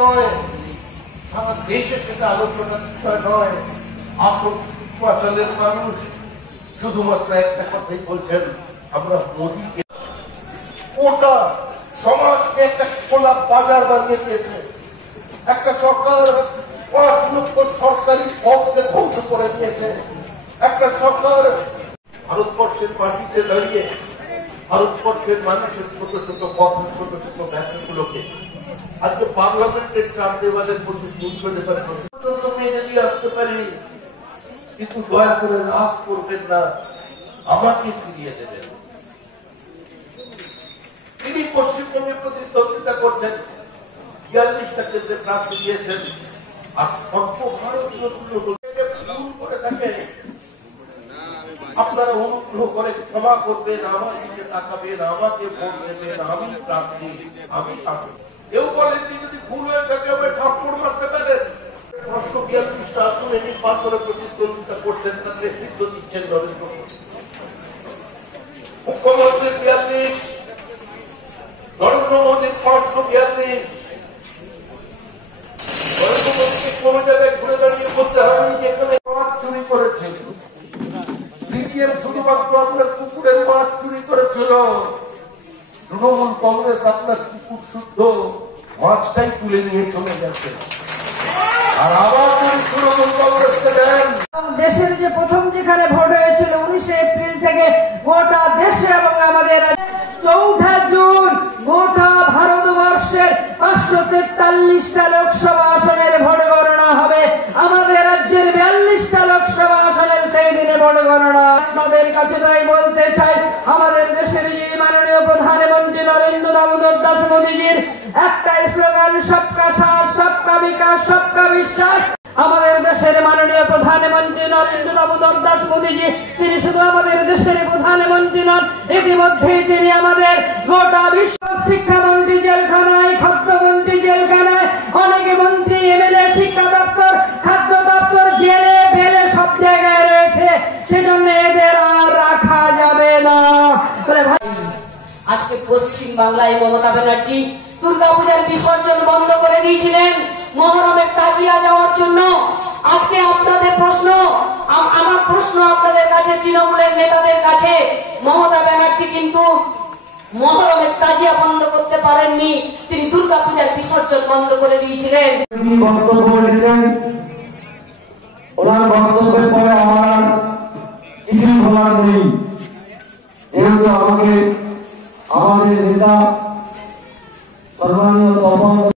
নয়, সারা দেশে সেটা আলোচনার বিষয় নয়। আসল পূর্বাঞ্চলের মানুষ শুধুমাত্র একটা কথাই বলছেন, আমরা মোদীকে গোটা সমাজকে একটা খোলা বাজার বানিয়ে দিয়েছে। একটা সরকার 5 লক্ষ সরকারি পদকে ধ্বংস করে দিয়েছে। একটা সরকার ভারতবর্ষের মাটিতে দাঁড়িয়ে ভারতবর্ষের মানুষের ছোট ছোট কথা, ছোট ছোট ব্যথাগুলোকে আজকে পার্লামেন্টের 4 দেওয়ালের মধ্যে পৌঁছতে পারে পর্যন্ত মেনে দিয়ে আসতে পারি। কিন্তু দয়া করে রাগ করবেন না, আমাকে ফিরিয়ে দেবেন। তিনি পশ্চিমবঙ্গের প্রতিদ্বন্দ্বিতা করছেন, 42টা কেন্দ্রে প্রার্থী দিয়েছেন, আর সর্বভারতীয় ভুল করে থাকে। আপনারা অনুগ্রহ করে ক্ষমা করবেন, আমার দিকে তাকাবেন, আমাকে ভোট দেবেন, আমি প্রার্থী, আমি শাসক। কেউ বলেননি যদি ভুল হয়ে থাকে আমি ঠাকুর মারতে পারেন। 542টা আসনে নির্বাচনে প্রতিদ্বন্দ্বিতা করছেন, তার নেতৃত্ব দিচ্ছেন নরেন্দ্র মোদী। মুখ্যমন্ত্রী 42, নরেন্দ্র মোদীর 542। নরেন্দ্র মোদীকে কোন জায়গায় ঘুরে দাঁড়িয়ে বলতে হবে যে এখানে মাছ চুরি করেছিল, সিপিএম শুধুমাত্র আপনার কুকুরের মাছ চুরি করেছিল, তৃণমূল কংগ্রেস আপনার কুকুর শুদ্ধ মাছটাই তুলে নিয়ে চলে গেছে। আর আবার যদি তৃণমূল কংগ্রেসকে দেন, দেশের যে প্রথম যেখানে ভোট হয়েছিল 19 এপ্রিল থেকে গোটা দেশে এবং আমাদের 4 জুন গোটা ভারতবর্ষের 543টা লোকসভা আসনের ভোট গণনা হবে। আমাদের রাজ্যের 42টা লোকসভা আসনের সেই দিনে ভোট গণনা। আপনাদের কাছে তাই বলতে চাই, আমাদের দেশের যে মাননীয় প্রধানমন্ত্রী নরেন্দ্র দাস মোদীজির একটাই স্লোগান, সবকা সাথ, সবকা বিকাশ, সবকা বিশ্বাস। আমাদের দেশের মাননীয় প্রধানমন্ত্রী নরেন্দ্র দাস মোদীজি তিনি শুধু আমাদের দেশের প্রধানমন্ত্রী নন, ইতিমধ্যেই তিনি আমাদের গোটা বিশ্ব শিক্ষামন্ত্রী জেলখানায়, খাদ্যমন্ত্রী জেলখানায়, অনেকে মন্ত্রী, এমএলএ, শিক্ষা দপ্তর, খাদ্য দপ্তর, জেলে ফেলে সব জায়গায় রয়েছে। সেজন্য এদের আর রাখা যাবে না। আজকে পশ্চিম বাংলায় মমতা ব্যানার্জি দুর্গাপূজার বিসর্জন বন্ধ করে দিয়েছিলেন মহরমের তাজিয়া যাওয়ার জন্য। আজকে আপনাদের প্রশ্ন, আমার প্রশ্ন আপনাদের কাছে, তৃণমূলের নেতাদের কাছে, মমতা ব্যানার্জি কিন্তু মহরমের তাজিয়া বন্ধ করতে পারেননি, তিনি দুর্গাপূজার বিসর্জন বন্ধ করে দিয়েছিলেন। ওনার বক্তব্যের পরে আমার কিছু বলার নেই, যেহেতু আমাদের নেতা সম্মানীয়